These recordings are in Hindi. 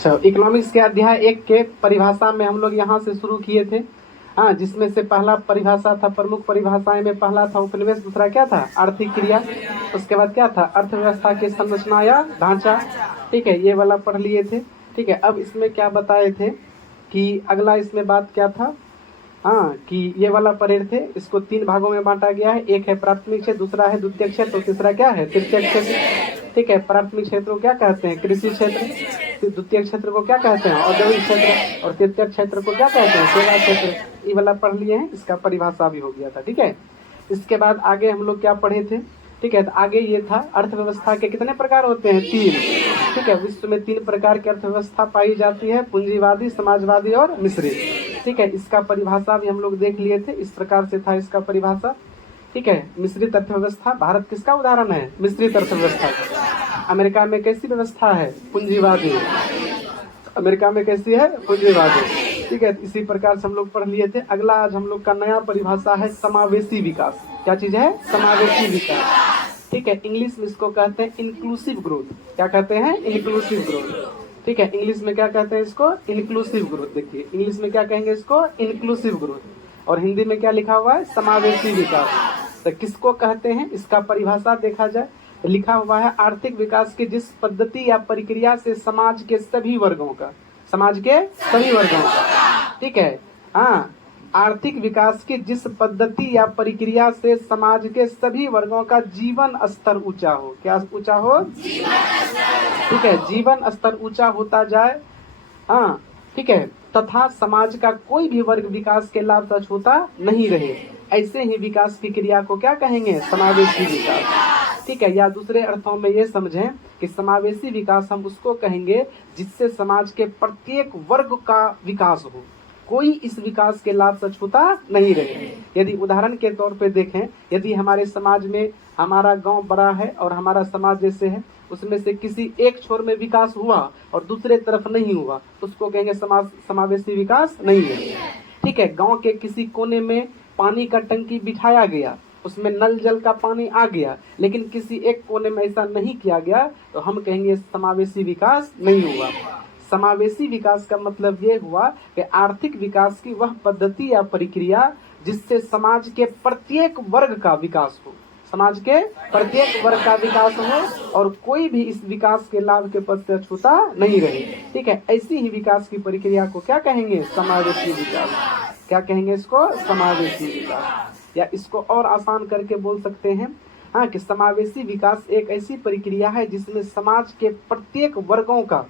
अच्छा, इकोनॉमिक्स के अध्याय 1 के परिभाषा में हम लोग यहाँ से शुरू किए थे। हाँ, जिसमें से पहला परिभाषा था, प्रमुख परिभाषाएं में पहला था उपनिवेश, दूसरा क्या था, आर्थिक क्रिया, उसके बाद क्या था, अर्थव्यवस्था की संरचना या ढांचा। ठीक है, ये वाला पढ़ लिए थे। ठीक है, अब इसमें क्या बताए थे कि अगला इसमें बात क्या था, हाँ, कि ये वाला पढ़े थे। इसको 3 भागों में बांटा गया है। एक है प्राथमिक क्षेत्र, दूसरा है द्वितीय क्षेत्र और तीसरा क्या है, तृतीय क्षेत्र। ठीक है, प्राथमिक क्षेत्र को क्या कहते हैं, कृषि क्षेत्र। द्वितीय क्षेत्र को क्या कहते हैं, औद्योगिक क्षेत्र। और तृतीय क्षेत्र को क्या कहते हैं, सेवा क्षेत्र। ये वाला पढ़ लिए हैं, इसका परिभाषा भी हो गया था। ठीक है, इसके बाद आगे हम लोग क्या पढ़े थे। ठीक है, तो आगे ये था अर्थव्यवस्था के कितने प्रकार होते हैं, 3। ठीक है, विश्व में 3 प्रकार की अर्थव्यवस्था पाई जाती है, पूंजीवादी, समाजवादी और मिश्रित। ठीक है, इसका परिभाषा भी हम लोग देख लिए थे। इस प्रकार से था इसका परिभाषा। ठीक है, मिश्रित अर्थव्यवस्था, भारत किसका उदाहरण है, मिश्रित अर्थव्यवस्था। अमेरिका में कैसी व्यवस्था है, पूंजीवादी। अमेरिका में कैसी है, पूंजीवादी। ठीक है, इसी प्रकार से हम लोग पढ़ लिए थे। अगला आज हम लोग का नया परिभाषा है समावेशी विकास। क्या चीज है, समावेशी विकास। ठीक है, इंग्लिश में इसको कहते हैं इंक्लूसिव ग्रोथ। क्या कहते हैं, इंक्लूसिव ग्रोथ। ठीक है, इंग्लिश में क्या कहते हैं इसको, इंक्लूसिव ग्रोथ। देखिए इंग्लिश में क्या कहेंगे इसको, इंक्लूसिव ग्रोथ। और हिंदी में क्या लिखा हुआ है, समावेशी विकास। तो किसको कहते हैं, इसका परिभाषा देखा जाए, लिखा हुआ है आर्थिक विकास की जिस पद्धति या प्रक्रिया से समाज के सभी वर्गों का, समाज के सभी वर्गों का। ठीक है, हाँ, आर्थिक विकास की जिस पद्धति या प्रक्रिया से समाज के सभी वर्गों का जीवन स्तर ऊंचा हो। क्या ऊंचा हो, ठीक है, जीवन स्तर ऊंचा होता जाए। हाँ, ठीक है, तथा समाज का कोई भी वर्ग विकास के लाभ तक होता नहीं रहे, ऐसे ही विकास की क्रिया को क्या कहेंगे, समावेशी विकास। ठीक है, या दूसरे अर्थों में ये समझें कि समावेशी विकास हम उसको कहेंगे जिससे समाज के प्रत्येक वर्ग का विकास हो, कोई इस विकास के लाभ से छूता नहीं रहे। यदि उदाहरण के तौर पे देखें, यदि हमारे समाज में, हमारा गांव बड़ा है और हमारा समाज जैसे है, उसमें से किसी एक छोर में विकास हुआ और दूसरे तरफ नहीं हुआ, उसको कहेंगे समावेशी विकास नहीं है। ठीक है, गांव के किसी कोने में पानी का टंकी बिठाया गया, उसमें नल जल का पानी आ गया, लेकिन किसी एक कोने में ऐसा नहीं किया गया, तो हम कहेंगे समावेशी विकास नहीं हुआ। समावेशी विकास का मतलब ये हुआ कि आर्थिक विकास की वह पद्धति या प्रक्रिया जिससे समाज के प्रत्येक वर्ग का विकास हो, समाज के प्रत्येक वर्ग का विकास हो और कोई भी इस विकास के लाभ के पद से छूता नहीं रहे। ठीक है, ऐसी ही विकास की प्रक्रिया को क्या कहेंगे, समावेशी विकास। क्या कहेंगे इसको, समावेशी विकास। या इसको और आसान करके बोल सकते हैं, हाँ, कि समावेशी विकास एक ऐसी प्रक्रिया है जिसमें समाज के प्रत्येक वर्गों का,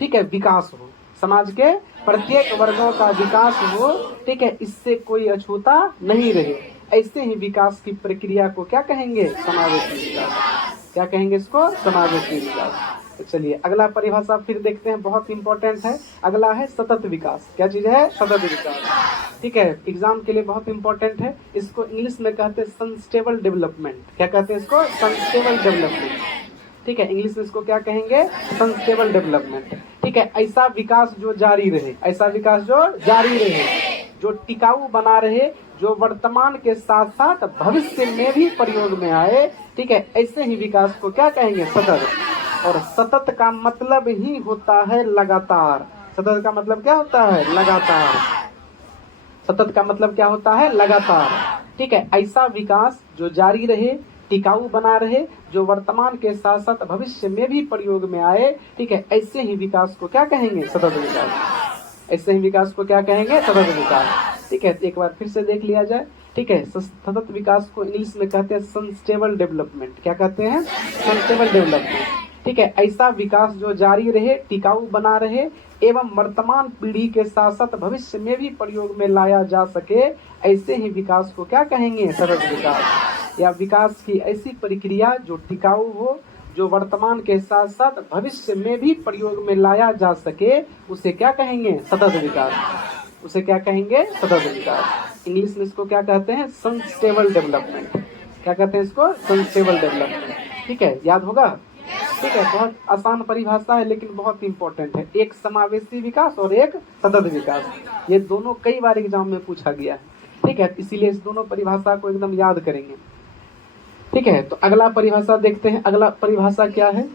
ठीक है, विकास हो, समाज के प्रत्येक वर्गों का विकास हो। ठीक है, इससे कोई अछूता नहीं रहे, ऐसे ही विकास की प्रक्रिया को क्या कहेंगे, समावेशी विकास। क्या कहेंगे इसको, समावेशी विकास। तो चलिए अगला परिभाषा फिर देखते हैं, बहुत इंपॉर्टेंट है। अगला है सतत विकास। क्या चीज है, सतत विकास। ठीक है, एग्जाम के लिए बहुत इंपॉर्टेंट है। इसको इंग्लिश में कहते हैं सस्टेनेबल डेवलपमेंट। क्या कहते हैं इसको, सस्टेनेबल डेवलपमेंट। ठीक है, इंग्लिश में इसको क्या कहेंगे, सस्टेनेबल डेवलपमेंट। ठीक है, ऐसा विकास जो जारी रहे, ऐसा विकास जो जारी रहे, जो टिकाऊ बना रहे, जो वर्तमान के साथ साथ भविष्य में भी प्रयोग में आए। ठीक है, ऐसे ही विकास को क्या कहेंगे, सतत। और सतत का मतलब ही होता है लगातार। सतत का मतलब क्या होता है, लगातार। सतत का मतलब क्या होता है, लगातार। ठीक है, ऐसा विकास जो जारी रहे, टिकाऊ बना रहे, जो वर्तमान के साथ साथ भविष्य में भी प्रयोग में आए। ठीक है, ऐसे ही विकास को क्या कहेंगे, सतत विकास। ऐसे ही विकास को क्या कहेंगे, सतत विकास। ठीक है, एक बार फिर से देख लिया जाए। ठीक है, सतत विकास को इंग्लिश में कहते हैं सस्टेनेबल डेवलपमेंट। क्या कहते हैं, सस्टेनेबल डेवलपमेंट। ठीक है, ऐसा विकास जो जारी रहे, टिकाऊ बना रहे एवं वर्तमान पीढ़ी के साथ साथ भविष्य में भी प्रयोग में लाया जा सके, ऐसे ही विकास को क्या कहेंगे, सतत विकास। या विकास की ऐसी प्रक्रिया जो टिकाऊ हो, जो वर्तमान के साथ साथ भविष्य में भी प्रयोग में लाया जा सके, उसे क्या कहेंगे, सतत विकास। उसे क्या कहेंगे, सतत विकास। इंग्लिश में इसको क्या कहते हैं, सस्टेनेबल डेवलपमेंट। क्या कहते हैं इसको, सस्टेनेबल डेवलपमेंट। ठीक है, याद होगा। ठीक है, बहुत आसान परिभाषा है लेकिन बहुत इंपॉर्टेंट है। एक समावेशी विकास और एक सतत विकास, ये दोनों कई बार एग्जाम में पूछा गया है। ठीक है, इसीलिए इस दोनों परिभाषा को एकदम याद करेंगे। ठीक है, तो अगला परिभाषा देखते हैं। अगला परिभाषा क्या है,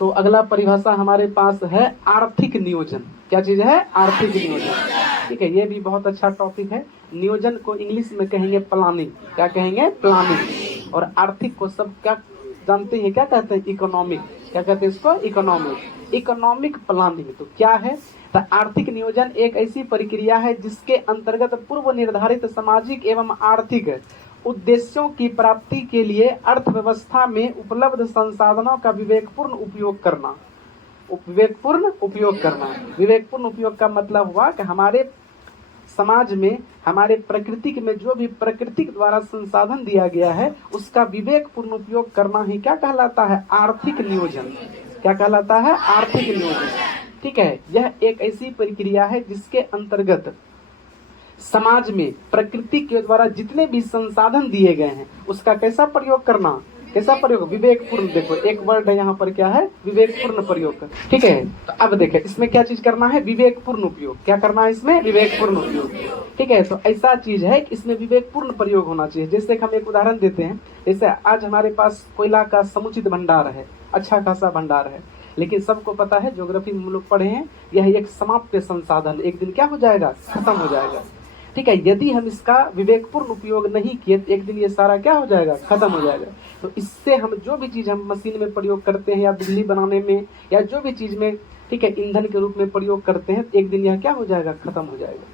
तो अगला परिभाषा हमारे पास है आर्थिक नियोजन। क्या चीज है? आर्थिक नियोजन। ठीक है, ये भी बहुत अच्छा टॉपिक है। नियोजन को इंग्लिश में कहेंगे प्लानिंग। क्या कहेंगे? प्लानिंग। और आर्थिक को सब क्या जानते हैं? क्या कहते हैं? इकोनॉमिक। क्या कहते हैं इसको? इकोनॉमिक। इकोनॉमिक प्लानिंग तो क्या है? तो आर्थिक नियोजन एक ऐसी प्रक्रिया है जिसके अंतर्गत पूर्व निर्धारित सामाजिक एवं आर्थिक उद्देश्यों की प्राप्ति के लिए अर्थव्यवस्था में उपलब्ध संसाधनों का विवेकपूर्ण उपयोग करना। विवेकपूर्ण उपयोग करना। विवेकपूर्ण उपयोग का मतलब हुआ कि हमारे समाज में, हमारे प्रकृति में जो भी प्रकृति द्वारा संसाधन दिया गया है उसका विवेकपूर्ण उपयोग करना ही क्या कहलाता है? आर्थिक नियोजन। क्या कहलाता है? आर्थिक नियोजन। ठीक है, यह एक ऐसी प्रक्रिया है जिसके अंतर्गत समाज में प्रकृति के द्वारा जितने भी संसाधन दिए गए हैं उसका कैसा प्रयोग करना? कैसा प्रयोग? विवेकपूर्ण। देखो एक वर्ड है यहाँ पर, क्या है? विवेकपूर्ण प्रयोग। ठीक है, तो अब देखें इसमें क्या चीज करना है? विवेकपूर्ण उपयोग। क्या करना है इसमें? विवेकपूर्ण उपयोग। ठीक है, तो ऐसा चीज है कि इसमें विवेकपूर्ण प्रयोग होना चाहिए। जैसे हम एक उदाहरण देते हैं, जैसे आज हमारे पास कोयला का समुचित भंडार है, अच्छा खासा भंडार है, लेकिन सबको पता है, ज्योग्राफी में हम लोग पढ़े हैं, यह एक समाप्त संसाधन, एक दिन क्या हो जाएगा? खत्म हो जाएगा। ठीक है, यदि हम इसका विवेकपूर्ण उपयोग नहीं किए तो एक दिन ये सारा क्या हो जाएगा? खत्म हो जाएगा। तो इससे हम जो भी चीज हम मशीन में प्रयोग करते हैं या बिजली बनाने में या जो भी चीज में, ठीक है, ईंधन के रूप में प्रयोग करते हैं, एक दिन यह क्या हो जाएगा? खत्म हो जाएगा।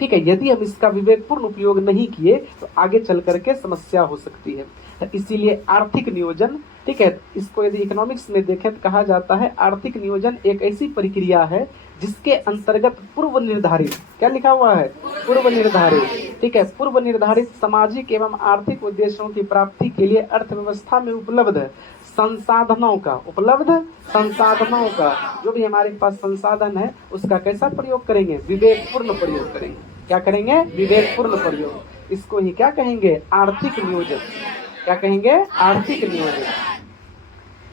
ठीक है, यदि हम इसका विवेकपूर्ण उपयोग नहीं किए तो आगे चल करके समस्या हो सकती है। तो इसीलिए आर्थिक नियोजन, ठीक है, इसको यदि इकोनॉमिक्स में देखें तो कहा जाता है आर्थिक नियोजन एक ऐसी प्रक्रिया है जिसके अंतर्गत पूर्व निर्धारित, क्या लिखा हुआ है? पूर्व निर्धारित। ठीक है, पूर्व निर्धारित सामाजिक एवं आर्थिक उद्देश्यों की प्राप्ति के लिए अर्थव्यवस्था में उपलब्ध संसाधनों का, उपलब्ध संसाधनों का, जो भी हमारे पास संसाधन है उसका कैसा प्रयोग करेंगे? विवेकपूर्ण प्रयोग करेंगे। क्या करेंगे? विवेकपूर्ण प्रयोग। इसको ही क्या कहेंगे? आर्थिक नियोजन। क्या कहेंगे? आर्थिक नियोजन।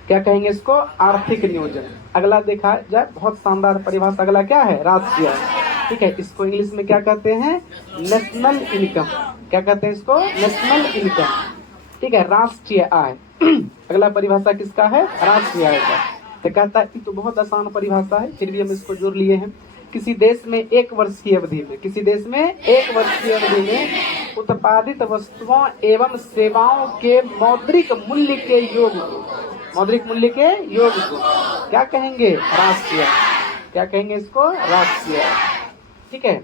क्या कहेंगे इसको? आर्थिक नियोजन। अगला देखा जाए, बहुत शानदार परिभाषा। अगला क्या है? राष्ट्रीय। ठीक है, इसको इंग्लिश में क्या कहते हैं? National income. क्या कहते हैं इसको? National income. ठीक है, राष्ट्रीय आय। अगला परिभाषा किसका है? राष्ट्रीय आय का। तो कहता है, ये तो बहुत आसान परिभाषा है, फिर भी हम इसको जोड़ लिए हैं। किसी देश में एक वर्ष की अवधि में, किसी देश में एक वर्ष की अवधि में उत्पादित वस्तुओं एवं सेवाओं के मौद्रिक मूल्य के योग को, मौद्रिक मूल्य के योग को क्या कहेंगे? राष्ट्रीय। क्या कहेंगे इसको? राष्ट्रीय। ठीक है,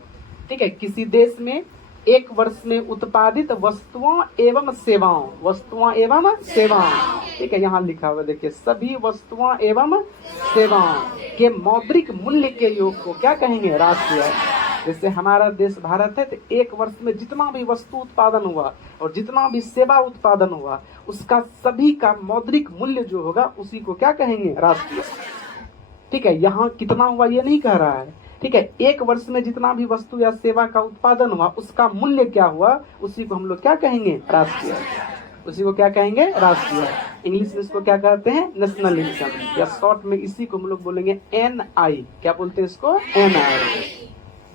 ठीक है, किसी देश में एक वर्ष में उत्पादित वस्तुओं एवं सेवाओं, वस्तुओं एवं सेवाओं, ठीक है, यहाँ लिखा हुआ देखिए, सभी वस्तुओं एवं सेवाओं के मौद्रिक मूल्य के योग को क्या कहेंगे? राष्ट्रीय। जैसे हमारा देश भारत है, तो एक वर्ष में जितना भी वस्तु उत्पादन हुआ और जितना भी सेवा उत्पादन हुआ उसका सभी का मौद्रिक मूल्य जो होगा उसी को क्या कहेंगे? राष्ट्रीय। ठीक है, यहाँ कितना हुआ ये नहीं कह रहा है। ठीक है, एक वर्ष में जितना भी वस्तु या सेवा का उत्पादन हुआ उसका मूल्य क्या हुआ उसी को हम लोग क्या कहेंगे? राष्ट्रीय। उसी को क्या कहेंगे? राष्ट्रीय। इंग्लिश में इसको क्या कहते हैं? नेशनल इनकम, या शॉर्ट में इसी को हम लोग बोलेंगे NI। क्या बोलते हैं इसको? NI।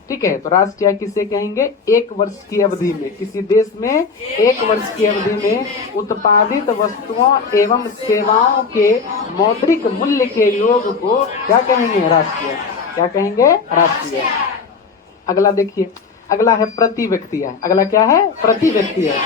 ठीक है, तो राष्ट्रीय किसे कहेंगे? एक वर्ष की अवधि में, किसी देश में एक वर्ष की अवधि में उत्पादित वस्तुओं एवं सेवाओं के मौद्रिक मूल्य के योग को क्या कहेंगे? राष्ट्रीय। क्या कहेंगे? राष्ट्रीय। अगला देखिए, अगला है प्रति व्यक्ति आय। अगला क्या है? प्रति व्यक्ति आय,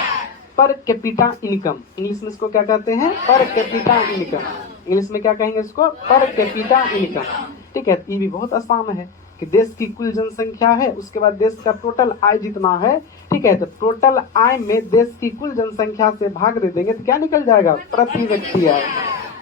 पर कैपिटा इनकम। इंग्लिश में इसको क्या कहते हैं? Per capita income. इंग्लिश में क्या कहेंगे इसको? Per capita income. ठीक है, ये भी बहुत आसान है कि देश की कुल जनसंख्या है, उसके बाद देश का टोटल आय जितना है, ठीक है, तो टोटल आय में देश की कुल जनसंख्या से भाग दे देंगे तो क्या निकल जाएगा? प्रति व्यक्ति आय।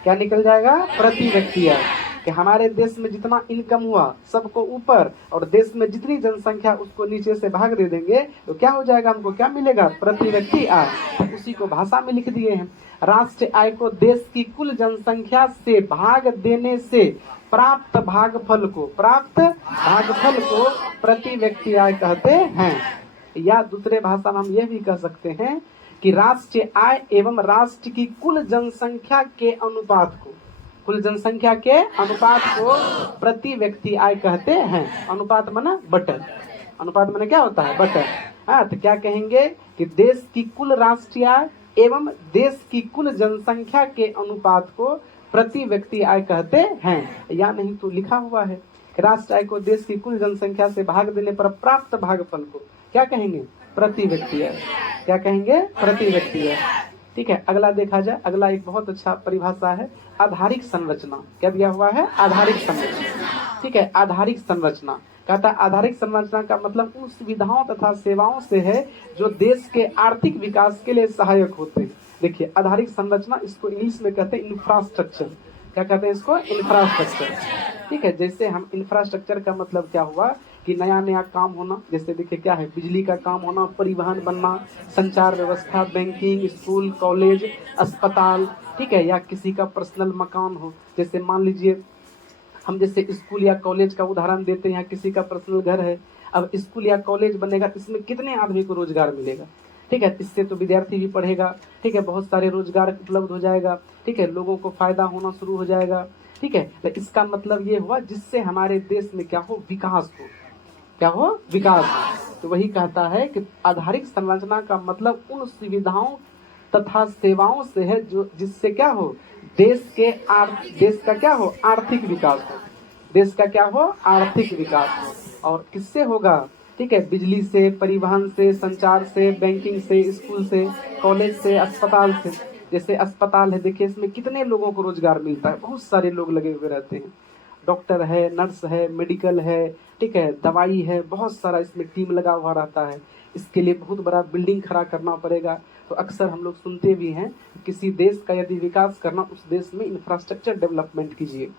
क्या निकल जाएगा? प्रति व्यक्ति आय। कि हमारे देश में जितना इनकम हुआ सबको ऊपर और देश में जितनी जनसंख्या उसको नीचे से भाग दे देंगे तो क्या हो जाएगा? हमको क्या मिलेगा? प्रति व्यक्ति आय। उसी को भाषा में लिख दिए हैं। राष्ट्रीय आय को देश की कुल जनसंख्या से भाग देने से प्राप्त भागफल को, प्राप्त भागफल को प्रति व्यक्ति आय कहते हैं। या दूसरे भाषा में हम यह भी कह सकते हैं कि राष्ट्रीय आय एवं राष्ट्र की कुल जनसंख्या के अनुपात को, कुल जनसंख्या के अनुपात को प्रति व्यक्ति आय कहते हैं। अनुपात माना बटन। अनुपात माने क्या होता है? बटन। हाँ, तो क्या कहेंगे कि देश की कुल राष्ट्रीय आय एवं देश की कुल जनसंख्या के अनुपात को प्रति व्यक्ति आय कहते हैं, या नहीं तो लिखा हुआ है राष्ट्र आय को देश की कुल जनसंख्या से भाग देने पर प्राप्त भागफल को क्या कहेंगे? प्रति व्यक्ति आय। क्या कहेंगे? प्रति व्यक्ति आय। ठीक है, अगला देखा जाए, अगला एक बहुत अच्छा परिभाषा है आधारिक संरचना। क्या दिया हुआ है? आधारिक संरचना। ठीक है, आधारिक संरचना कहता है आधारिक संरचना का मतलब उन सुविधाओं तथा सेवाओं से है जो देश के आर्थिक विकास के लिए सहायक होते हैं। देखिए आधारिक संरचना, इसको इंग्लिश में कहते हैं इंफ्रास्ट्रक्चर। क्या कहते हैं इसको? इंफ्रास्ट्रक्चर। ठीक है, जैसे हम इंफ्रास्ट्रक्चर का मतलब क्या हुआ कि नया नया काम होना, जैसे देखिए क्या है, बिजली का काम होना, परिवहन बनना, संचार व्यवस्था, बैंकिंग, स्कूल, कॉलेज, अस्पताल। ठीक है, या किसी का पर्सनल मकान हो, जैसे मान लीजिए हम जैसे स्कूल या कॉलेज का उदाहरण देते हैं, किसी का पर्सनल घर है, अब स्कूल या कॉलेज बनेगा, इसमें कितने आदमी को रोजगार मिलेगा? ठीक है, इससे तो विद्यार्थी भी पढ़ेगा, ठीक है, बहुत सारे रोजगार उपलब्ध हो जाएगा, ठीक है, लोगों को फायदा होना शुरू हो जाएगा। ठीक है, तो इसका मतलब ये हुआ जिससे हमारे देश में क्या हो? विकास हो। क्या हो? विकास हो। तो वही कहता है कि आधारिक संरचना का मतलब उन सुविधाओं तथा सेवाओं से है जो जिससे क्या हो? देश का क्या हो? आर्थिक विकास हो। देश का क्या हो? आर्थिक विकास हो। और किससे होगा? ठीक है, बिजली से, परिवहन से, संचार से, बैंकिंग से, स्कूल से, कॉलेज से, अस्पताल से। जैसे अस्पताल है, देखिए इसमें कितने लोगों को रोजगार मिलता है, बहुत सारे लोग लगे हुए रहते हैं, डॉक्टर है, नर्स है, मेडिकल है, ठीक है, दवाई है, बहुत सारा इसमें टीम लगा हुआ रहता है। इसके लिए बहुत बड़ा बिल्डिंग खड़ा करना पड़ेगा। तो अक्सर हम लोग सुनते भी हैं किसी देश का यदि विकास करना, उस देश में इंफ्रास्ट्रक्चर डेवलपमेंट कीजिए।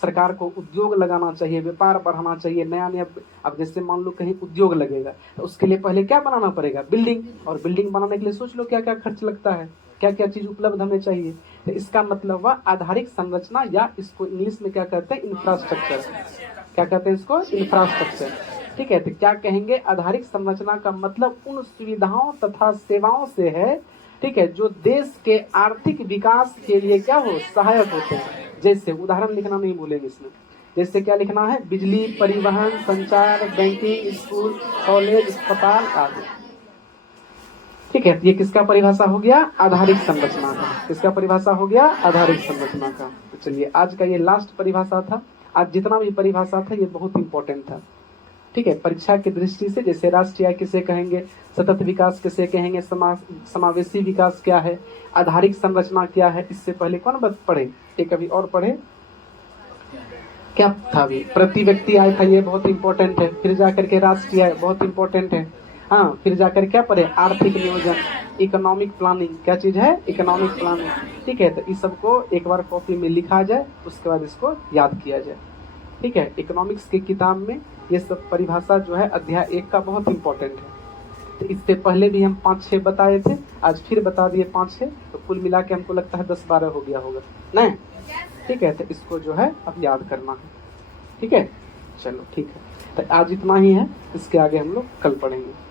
सरकार को उद्योग लगाना चाहिए, व्यापार बढ़ाना चाहिए, नया नया। अब जैसे मान लो कहीं उद्योग लगेगा तो उसके लिए पहले क्या बनाना पड़ेगा? बिल्डिंग। और बिल्डिंग बनाने के लिए सोच लो क्या क्या खर्च लगता है, क्या क्या चीज उपलब्ध हमें चाहिए। तो इसका मतलब हुआ आधारिक संरचना, या इसको इंग्लिश में क्या कहते हैं? इंफ्रास्ट्रक्चर। क्या कहते हैं इसको? इंफ्रास्ट्रक्चर। ठीक है, तो क्या कहेंगे? आधारिक संरचना का मतलब उन सुविधाओं तथा सेवाओं से है, ठीक है, जो देश के आर्थिक विकास के लिए क्या हो? सहायक होते हैं। जैसे उदाहरण लिखना नहीं भूलेंगे इसमें, जैसे क्या लिखना है? बिजली, परिवहन, संचार, बैंकिंग, स्कूल, कॉलेज, अस्पताल आदि। ठीक है, ये किसका परिभाषा हो गया? आधारिक संरचना का। किसका परिभाषा हो गया? आधारिक संरचना का। तो चलिए आज का ये लास्ट परिभाषा था। आज जितना भी परिभाषा था ये बहुत इंपॉर्टेंट था। ठीक है, परीक्षा की दृष्टि से जैसे राष्ट्रीय आय किसे कहेंगे, सतत विकास किसे कहेंगे, समावेशी विकास क्या है, आधारिक संरचना क्या है, इससे पहले कौन बात पढ़े? एक अभी और पढ़े, क्या था अभी? प्रति व्यक्ति आय था, ये बहुत इंपॉर्टेंट है। फिर जाकर के राष्ट्रीय आय बहुत इंपॉर्टेंट है। हाँ, फिर जाकर क्या पढ़े? आर्थिक नियोजन, इकोनॉमिक प्लानिंग। क्या चीज है? Economic planning. ठीक है, तो इस सबको एक बार कॉपी में लिखा जाए, उसके बाद इसको याद किया जाए। ठीक है, इकोनॉमिक्स की किताब में ये सब परिभाषा जो है अध्याय 1 का बहुत इंपॉर्टेंट है। तो इससे पहले भी हम 5-6 बताए थे, आज फिर बता दिए 5-6, तो कुल मिला के हमको लगता है 10-12 हो गया होगा नहीं? ठीक है, तो इसको जो है अब याद करना है। ठीक है, चलो ठीक है, तो आज इतना ही है, इसके आगे हम लोग कल पढ़ेंगे।